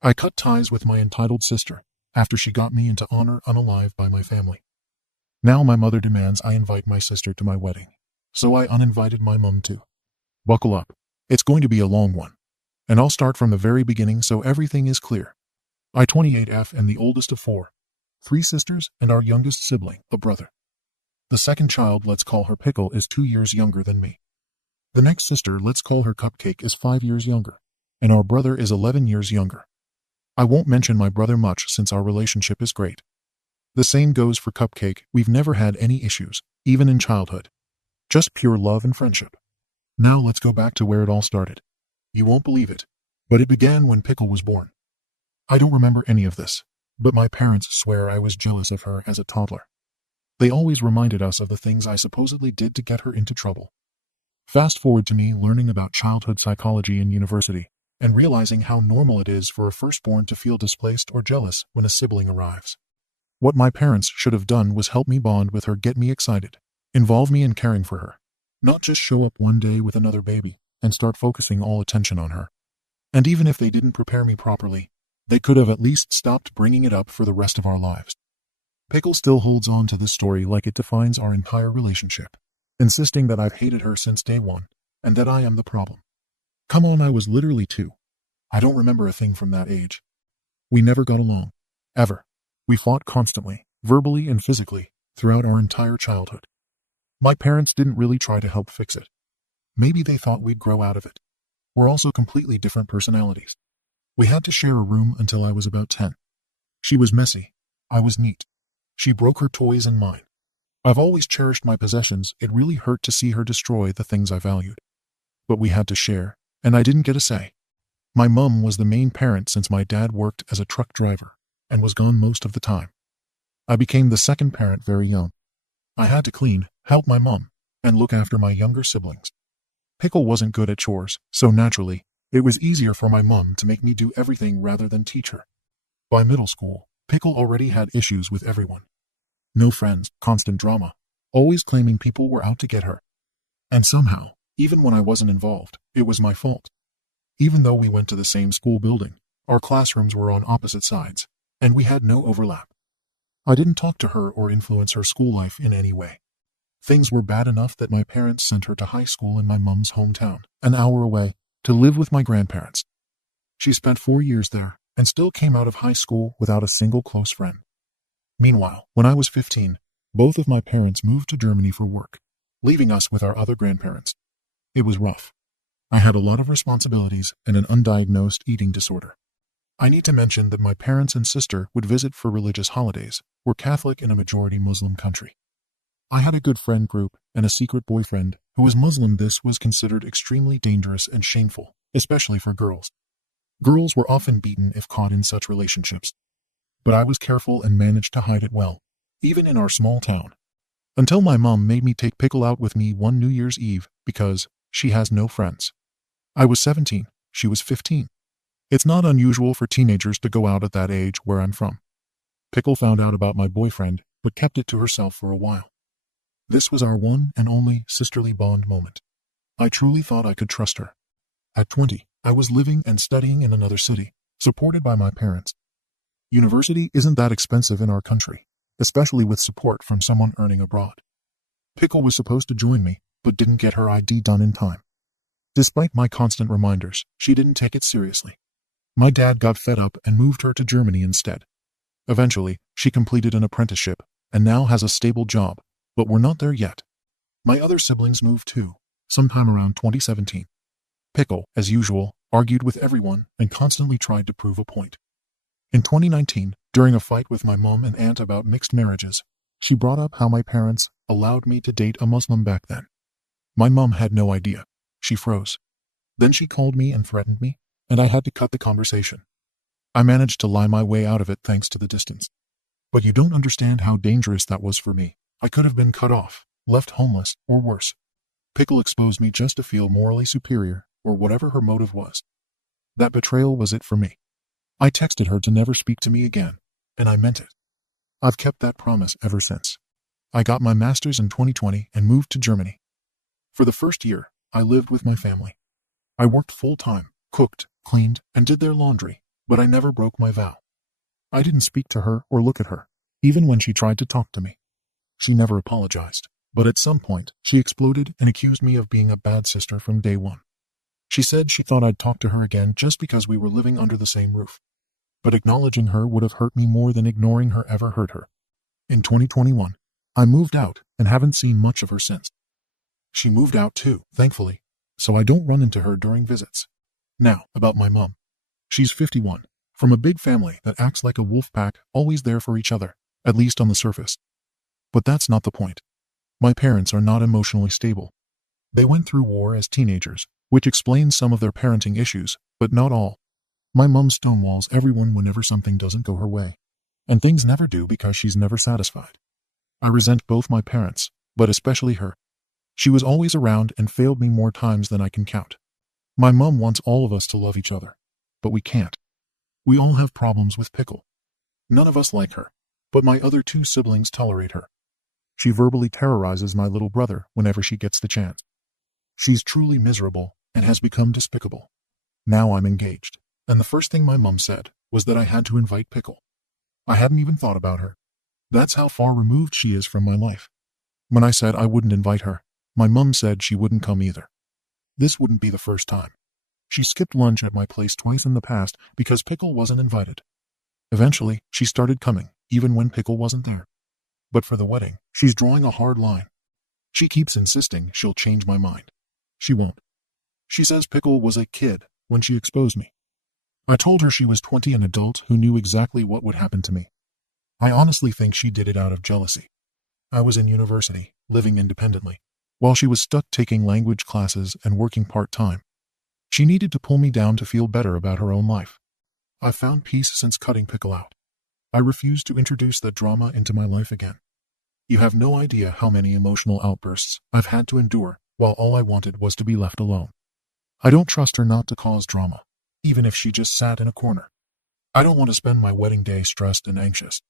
I cut ties with my entitled sister after she got me into honor unalive by my family. Now my mother demands I invite my sister to my wedding, so I uninvited my mom too. Buckle up. It's going to be a long one. And I'll start from the very beginning so everything is clear. I 28F and the oldest of four, 3 sisters and our youngest sibling, a brother. The second child, let's call her Pickle, is 2 years younger than me. The next sister, let's call her Cupcake, is 5 years younger, and our brother is 11 years younger. I won't mention my brother much since our relationship is great. The same goes for Cupcake. We've never had any issues, even in childhood. Just pure love and friendship. Now let's go back to where it all started. You won't believe it, but it began when Pickle was born. I don't remember any of this, but my parents swear I was jealous of her as a toddler. They always reminded us of the things I supposedly did to get her into trouble. Fast forward to me learning about childhood psychology in university and realizing how normal it is for a firstborn to feel displaced or jealous when a sibling arrives. What my parents should have done was help me bond with her, get me excited, involve me in caring for her, not just show up one day with another baby and start focusing all attention on her. And even if they didn't prepare me properly, they could have at least stopped bringing it up for the rest of our lives. Pickle still holds on to this story like it defines our entire relationship, insisting that I've hated her since day one and that I am the problem. Come on, I was literally 2. I don't remember a thing from that age. We never got along. Ever. We fought constantly, verbally and physically, throughout our entire childhood. My parents didn't really try to help fix it. Maybe they thought we'd grow out of it. We're also completely different personalities. We had to share a room until I was about 10. She was messy. I was neat. She broke her toys and mine. I've always cherished my possessions. It really hurt to see her destroy the things I valued. But we had to share, and I didn't get a say. My mom was the main parent since my dad worked as a truck driver and was gone most of the time. I became the second parent very young. I had to clean, help my mom, and look after my younger siblings. Pickle wasn't good at chores, so naturally, it was easier for my mom to make me do everything rather than teach her. By middle school, Pickle already had issues with everyone. No friends, constant drama, always claiming people were out to get her. And somehow, even when I wasn't involved, it was my fault. Even though we went to the same school building, our classrooms were on opposite sides, and we had no overlap. I didn't talk to her or influence her school life in any way. Things were bad enough that my parents sent her to high school in my mom's hometown, an hour away, to live with my grandparents. She spent 4 years there and still came out of high school without a single close friend. Meanwhile, when I was 15, both of my parents moved to Germany for work, leaving us with our other grandparents. It was rough. I had a lot of responsibilities and an undiagnosed eating disorder. I need to mention that my parents and sister would visit for religious holidays. We're Catholic in a majority Muslim country. I had a good friend group and a secret boyfriend who was Muslim. This was considered extremely dangerous and shameful, especially for girls. Girls were often beaten if caught in such relationships. But I was careful and managed to hide it well, even in our small town. Until my mom made me take Pickle out with me one New Year's Eve because she has no friends. I was 17, she was 15. It's not unusual for teenagers to go out at that age where I'm from. Pickle found out about my boyfriend, but kept it to herself for a while. This was our one and only sisterly bond moment. I truly thought I could trust her. At 20, I was living and studying in another city, supported by my parents. University isn't that expensive in our country, especially with support from someone earning abroad. Pickle was supposed to join me, but didn't get her ID done in time. Despite my constant reminders, she didn't take it seriously. My dad got fed up and moved her to Germany instead. Eventually, she completed an apprenticeship and now has a stable job, but we're not there yet. My other siblings moved too, sometime around 2017. Pickle, as usual, argued with everyone and constantly tried to prove a point. In 2019, during a fight with my mom and aunt about mixed marriages, she brought up how my parents allowed me to date a Muslim back then. My mom had no idea. She froze. Then she called me and threatened me, and I had to cut the conversation. I managed to lie my way out of it thanks to the distance. But you don't understand how dangerous that was for me. I could have been cut off, left homeless, or worse. Pickle exposed me just to feel morally superior, or whatever her motive was. That betrayal was it for me. I texted her to never speak to me again, and I meant it. I've kept that promise ever since. I got my master's in 2020 and moved to Germany. For the first year, I lived with my family. I worked full-time, cooked, cleaned, and did their laundry, but I never broke my vow. I didn't speak to her or look at her, even when she tried to talk to me. She never apologized, but at some point, she exploded and accused me of being a bad sister from day one. She said she thought I'd talk to her again just because we were living under the same roof. But acknowledging her would have hurt me more than ignoring her ever hurt her. In 2021, I moved out and haven't seen much of her since. She moved out too, thankfully, so I don't run into her during visits. Now, about my mom. She's 51, from a big family that acts like a wolf pack, always there for each other, at least on the surface. But that's not the point. My parents are not emotionally stable. They went through war as teenagers, which explains some of their parenting issues, but not all. My mom stonewalls everyone whenever something doesn't go her way. And things never do because she's never satisfied. I resent both my parents, but especially her. She was always around and failed me more times than I can count. My mom wants all of us to love each other, but we can't. We all have problems with Pickle. None of us like her, but my other two siblings tolerate her. She verbally terrorizes my little brother whenever she gets the chance. She's truly miserable and has become despicable. Now I'm engaged, and the first thing my mom said was that I had to invite Pickle. I hadn't even thought about her. That's how far removed she is from my life. When I said I wouldn't invite her, my mom said she wouldn't come either. This wouldn't be the first time. She skipped lunch at my place twice in the past because Pickle wasn't invited. Eventually, she started coming, even when Pickle wasn't there. But for the wedding, she's drawing a hard line. She keeps insisting she'll change my mind. She won't. She says Pickle was a kid when she exposed me. I told her she was 20, an adult who knew exactly what would happen to me. I honestly think she did it out of jealousy. I was in university, living independently, while she was stuck taking language classes and working part-time. She needed to pull me down to feel better about her own life. I've found peace since cutting Pickle out. I refuse to introduce that drama into my life again. You have no idea how many emotional outbursts I've had to endure while all I wanted was to be left alone. I don't trust her not to cause drama, even if she just sat in a corner. I don't want to spend my wedding day stressed and anxious.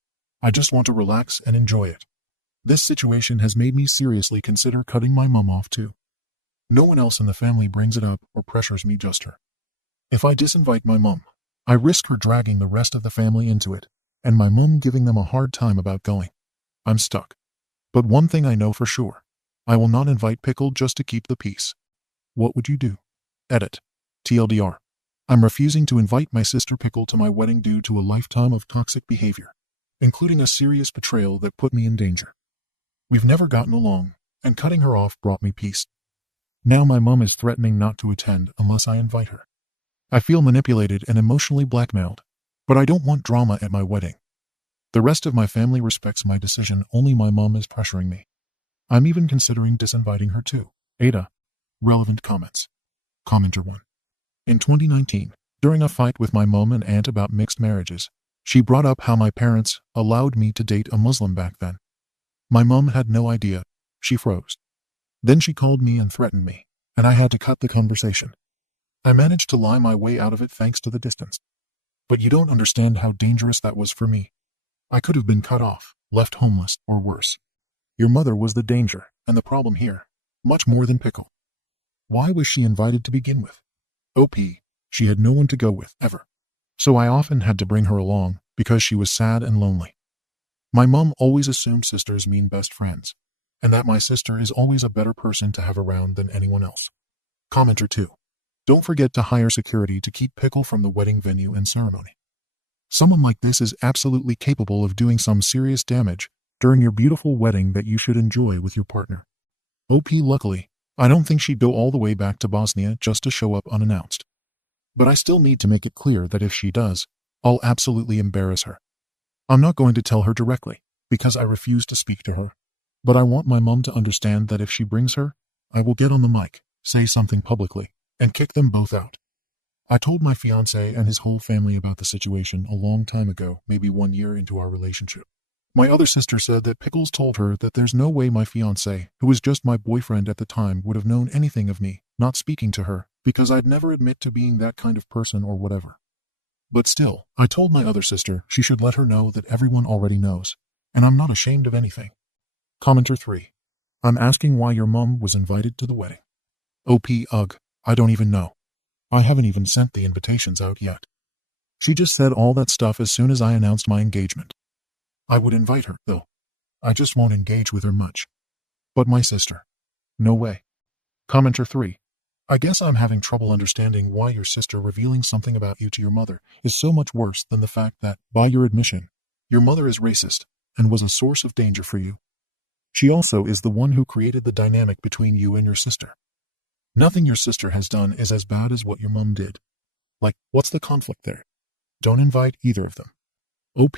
I just want to relax and enjoy it. This situation has made me seriously consider cutting my mom off too. No one else in the family brings it up or pressures me, just her. If I disinvite my mom, I risk her dragging the rest of the family into it, and my mom giving them a hard time about going. I'm stuck. But one thing I know for sure, I will not invite Pickle just to keep the peace. What would you do? Edit. TLDR. I'm refusing to invite my sister Pickle to my wedding due to a lifetime of toxic behavior, including a serious betrayal that put me in danger. We've never gotten along, and cutting her off brought me peace. Now my mom is threatening not to attend unless I invite her. I feel manipulated and emotionally blackmailed, but I don't want drama at my wedding. The rest of my family respects my decision, only my mom is pressuring me. I'm even considering disinviting her too. AITA. Relevant comments. Commenter 1. In 2019, during a fight with my mom and aunt about mixed marriages, she brought up how my parents allowed me to date a Muslim back then. My mom had no idea. She froze. Then she called me and threatened me, and I had to cut the conversation. I managed to lie my way out of it thanks to the distance. But you don't understand how dangerous that was for me. I could have been cut off, left homeless, or worse. Your mother was the danger and the problem here, much more than Pickle. Why was she invited to begin with? OP, she had no one to go with, ever. So I often had to bring her along because she was sad and lonely. My mom always assumed sisters mean best friends, and that my sister is always a better person to have around than anyone else. Commenter 2. Don't forget to hire security to keep Pickle from the wedding venue and ceremony. Someone like this is absolutely capable of doing some serious damage during your beautiful wedding that you should enjoy with your partner. OP, luckily, I don't think she'd go all the way back to Bosnia just to show up unannounced. But I still need to make it clear that if she does, I'll absolutely embarrass her. I'm not going to tell her directly, because I refuse to speak to her. But I want my mom to understand that if she brings her, I will get on the mic, say something publicly, and kick them both out. I told my fiancé and his whole family about the situation a long time ago, maybe 1 year into our relationship. My other sister said that Pickles told her that there's no way my fiancé, who was just my boyfriend at the time, would have known anything of me not speaking to her, because I'd never admit to being that kind of person or whatever. But still, I told my other sister she should let her know that everyone already knows, and I'm not ashamed of anything. Commenter 3. I'm asking why your mom was invited to the wedding. OP, ugh, I don't even know. I haven't even sent the invitations out yet. She just said all that stuff as soon as I announced my engagement. I would invite her, though. I just won't engage with her much. But my sister. No way. Commenter 3. I guess I'm having trouble understanding why your sister revealing something about you to your mother is so much worse than the fact that, by your admission, your mother is racist and was a source of danger for you. She also is the one who created the dynamic between you and your sister. Nothing your sister has done is as bad as what your mom did. Like, what's the conflict there? Don't invite either of them. OP.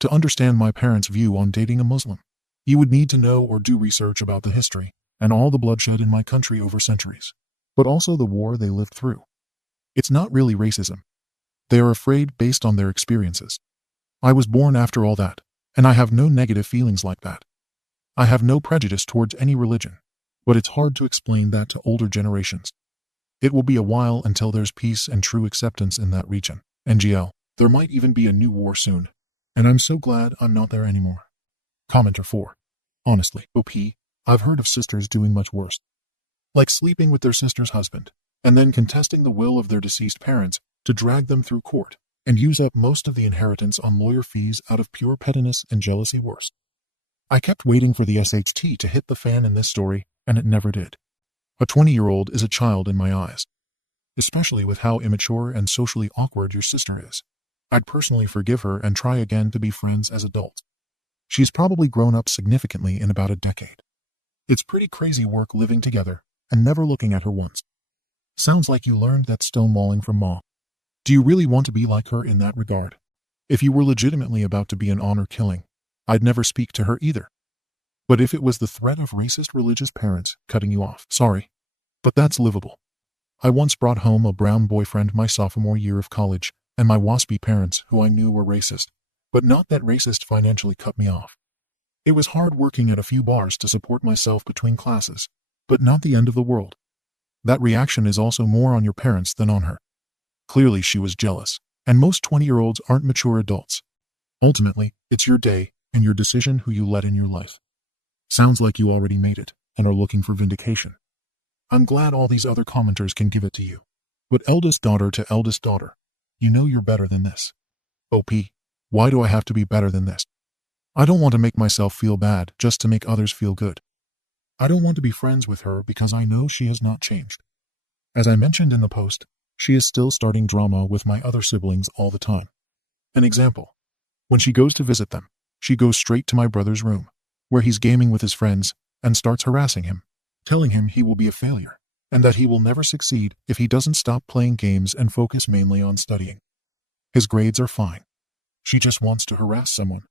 To understand my parents' view on dating a Muslim, you would need to know or do research about the history and all the bloodshed in my country over centuries, but also the war they lived through. It's not really racism. They are afraid based on their experiences. I was born after all that, and I have no negative feelings like that. I have no prejudice towards any religion, but it's hard to explain that to older generations. It will be a while until there's peace and true acceptance in that region. NGL. There might even be a new war soon, and I'm so glad I'm not there anymore. Commenter 4. Honestly, OP, I've heard of sisters doing much worse. Like sleeping with their sister's husband, and then contesting the will of their deceased parents to drag them through court, and use up most of the inheritance on lawyer fees out of pure pettiness and jealousy worse. I kept waiting for the SHT to hit the fan in this story, and it never did. A 20-year-old is a child in my eyes, especially with how immature and socially awkward your sister is. I'd personally forgive her and try again to be friends as adults. She's probably grown up significantly in about a decade. It's pretty crazy work living together and never looking at her once. Sounds like you learned that stonewalling from Ma. Do you really want to be like her in that regard? If you were legitimately about to be an honor killing, I'd never speak to her either. But if it was the threat of racist religious parents cutting you off, sorry, but that's livable. I once brought home a brown boyfriend my sophomore year of college, and my waspy parents, who I knew were racist, but not that racist, financially cut me off. It was hard working at a few bars to support myself between classes, but not the end of the world. That reaction is also more on your parents than on her. Clearly she was jealous, and most 20-year-olds aren't mature adults. Ultimately, it's your day and your decision who you let in your life. Sounds like you already made it and are looking for vindication. I'm glad all these other commenters can give it to you. But eldest daughter to eldest daughter, you know you're better than this. OP, why do I have to be better than this? I don't want to make myself feel bad just to make others feel good. I don't want to be friends with her because I know she has not changed. As I mentioned in the post, she is still starting drama with my other siblings all the time. An example. When she goes to visit them, she goes straight to my brother's room, where he's gaming with his friends, and starts harassing him, telling him he will be a failure, and that he will never succeed if he doesn't stop playing games and focus mainly on studying. His grades are fine. She just wants to harass someone.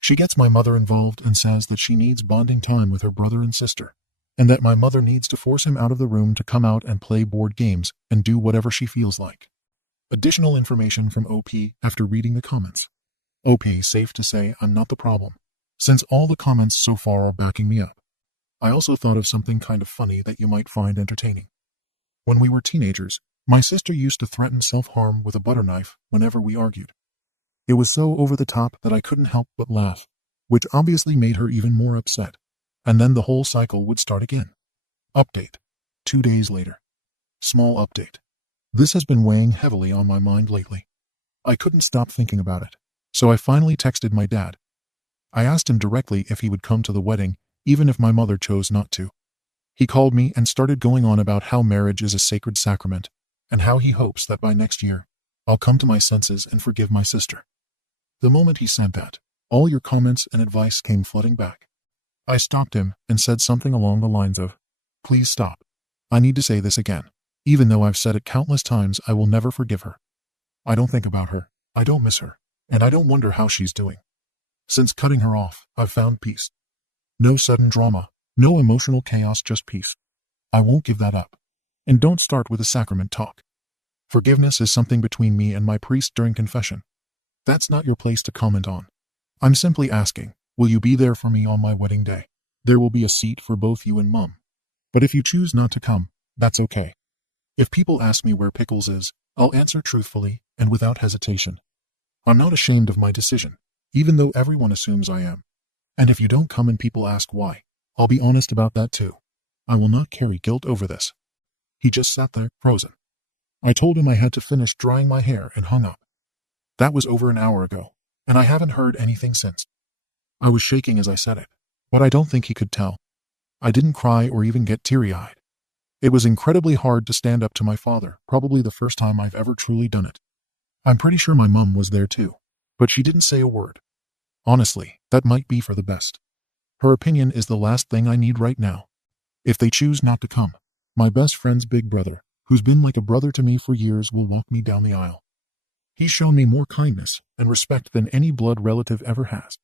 She gets my mother involved and says that she needs bonding time with her brother and sister, and that my mother needs to force him out of the room to come out and play board games and do whatever she feels like. Additional information from OP after reading the comments. OP, safe to say I'm not the problem, since all the comments so far are backing me up. I also thought of something kind of funny that you might find entertaining. When we were teenagers, my sister used to threaten self-harm with a butter knife whenever we argued. It was so over the top that I couldn't help but laugh, which obviously made her even more upset, and then the whole cycle would start again. Update. 2 days later. Small update. This has been weighing heavily on my mind lately. I couldn't stop thinking about it, so I finally texted my dad. I asked him directly if he would come to the wedding, even if my mother chose not to. He called me and started going on about how marriage is a sacred sacrament, and how he hopes that by next year, I'll come to my senses and forgive my sister. The moment he said that, all your comments and advice came flooding back. I stopped him and said something along the lines of, "Please stop. I need to say this again. Even though I've said it countless times, I will never forgive her. I don't think about her, I don't miss her, and I don't wonder how she's doing. Since cutting her off, I've found peace. No sudden drama, no emotional chaos, just peace. I won't give that up. And don't start with a sacrament talk. Forgiveness is something between me and my priest during confession. That's not your place to comment on. I'm simply asking, will you be there for me on my wedding day? There will be a seat for both you and Mom. But if you choose not to come, that's okay. If people ask me where Pickles is, I'll answer truthfully and without hesitation. I'm not ashamed of my decision, even though everyone assumes I am. And if you don't come and people ask why, I'll be honest about that too. I will not carry guilt over this." He just sat there, frozen. I told him I had to finish drying my hair and hung up. That was over an hour ago, and I haven't heard anything since. I was shaking as I said it, but I don't think he could tell. I didn't cry or even get teary-eyed. It was incredibly hard to stand up to my father, probably the first time I've ever truly done it. I'm pretty sure my mum was there too, but she didn't say a word. Honestly, that might be for the best. Her opinion is the last thing I need right now. If they choose not to come, my best friend's big brother, who's been like a brother to me for years, will walk me down the aisle. He's shown me more kindness and respect than any blood relative ever has.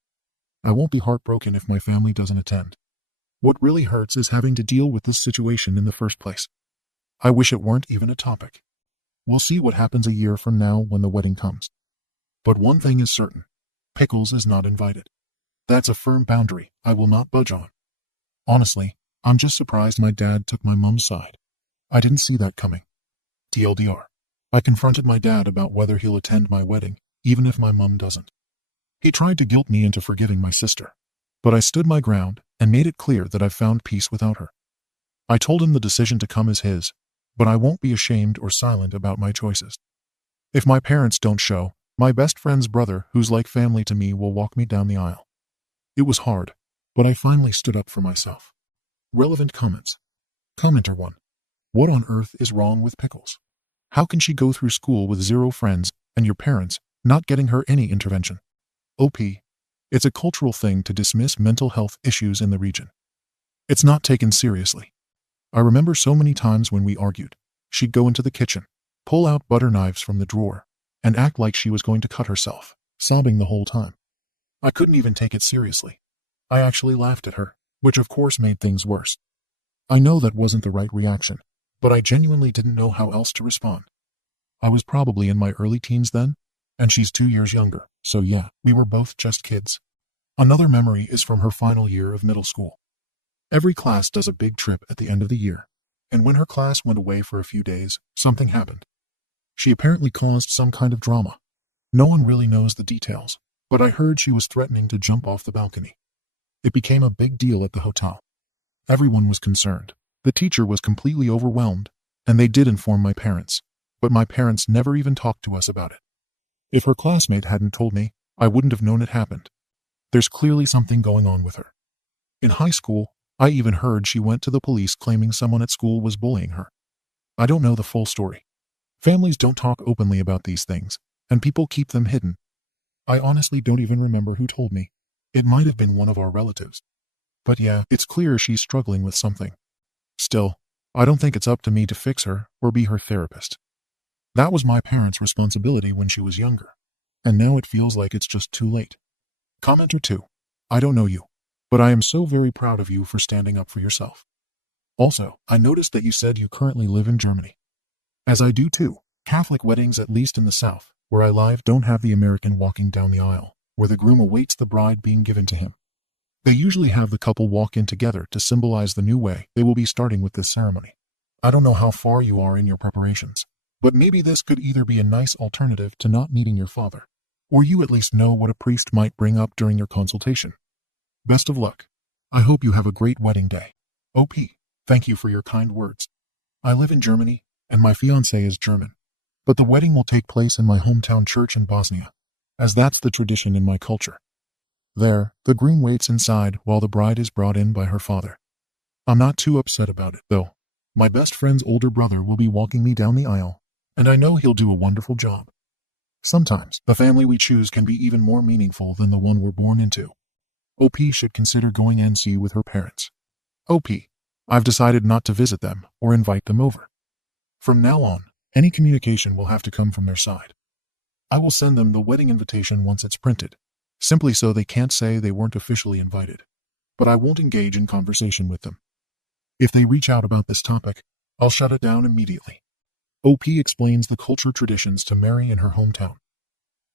I won't be heartbroken if my family doesn't attend. What really hurts is having to deal with this situation in the first place. I wish it weren't even a topic. We'll see what happens a year from now when the wedding comes. But one thing is certain. Pickles is not invited. That's a firm boundary I will not budge on. Honestly, I'm just surprised my dad took my mom's side. I didn't see that coming. TLDR. I confronted my dad about whether he'll attend my wedding, even if my mom doesn't. He tried to guilt me into forgiving my sister, but I stood my ground and made it clear that I've found peace without her. I told him the decision to come is his, but I won't be ashamed or silent about my choices. If my parents don't show, my best friend's brother, who's like family to me, will walk me down the aisle. It was hard, but I finally stood up for myself. Relevant comments. Commenter 1. What on earth is wrong with Pickles? How can she go through school with 0 friends and your parents not getting her any intervention? OP. It's a cultural thing to dismiss mental health issues in the region. It's not taken seriously. I remember so many times when we argued, she'd go into the kitchen, pull out butter knives from the drawer, and act like she was going to cut herself, sobbing the whole time. I couldn't even take it seriously. I actually laughed at her, which of course made things worse. I know that wasn't the right reaction, but I genuinely didn't know how else to respond. I was probably in my early teens then, and she's 2 years younger, so yeah, we were both just kids. Another memory is from her final year of middle school. Every class does a big trip at the end of the year, and when her class went away for a few days, something happened. She apparently caused some kind of drama. No one really knows the details, but I heard she was threatening to jump off the balcony. It became a big deal at the hotel. Everyone was concerned. The teacher was completely overwhelmed, and they did inform my parents, but my parents never even talked to us about it. If her classmate hadn't told me, I wouldn't have known it happened. There's clearly something going on with her. In high school, I even heard she went to the police claiming someone at school was bullying her. I don't know the full story. Families don't talk openly about these things, and people keep them hidden. I honestly don't even remember who told me. It might have been one of our relatives. But yeah, it's clear she's struggling with something. Still, I don't think it's up to me to fix her or be her therapist. That was my parents' responsibility when she was younger, and now it feels like it's just too late. Commenter 2. I don't know you, but I am so very proud of you for standing up for yourself. Also, I noticed that you said you currently live in Germany. As I do too. Catholic weddings, at least in the South, where I live, don't have the American walking down the aisle, where the groom awaits the bride being given to him. They usually have the couple walk in together to symbolize the new way they will be starting with this ceremony. I don't know how far you are in your preparations, but maybe this could either be a nice alternative to not meeting your father, or you at least know what a priest might bring up during your consultation. Best of luck. I hope you have a great wedding day. OP. Thank you for your kind words. I live in Germany, and my fiancé is German, but the wedding will take place in my hometown church in Bosnia, as that's the tradition in my culture. There, the groom waits inside while the bride is brought in by her father. I'm not too upset about it, though. My best friend's older brother will be walking me down the aisle, and I know he'll do a wonderful job. Sometimes, the family we choose can be even more meaningful than the one we're born into. OP should consider going NC with her parents. OP. I've decided not to visit them or invite them over. From now on, any communication will have to come from their side. I will send them the wedding invitation once it's printed, simply so they can't say they weren't officially invited. But I won't engage in conversation with them. If they reach out about this topic, I'll shut it down immediately. OP explains the culture traditions to marry in her hometown.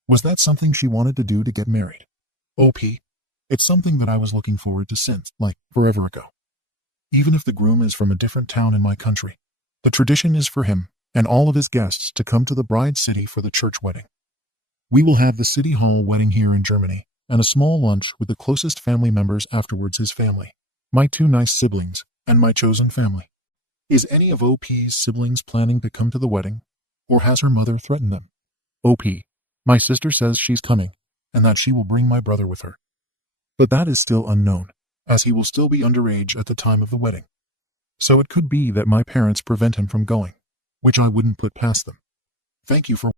Was that something she wanted to do to get married? OP. It's something that I was looking forward to since, forever ago. Even if the groom is from a different town in my country, the tradition is for him and all of his guests to come to the bride's city for the church wedding. We will have the city hall wedding here in Germany, and a small lunch with the closest family members afterwards, his family, my 2 nice siblings, and my chosen family. Is any of OP's siblings planning to come to the wedding, or has her mother threatened them? OP. My sister says she's coming, and that she will bring my brother with her. But that is still unknown, as he will still be underage at the time of the wedding. So it could be that my parents prevent him from going, which I wouldn't put past them. Thank you for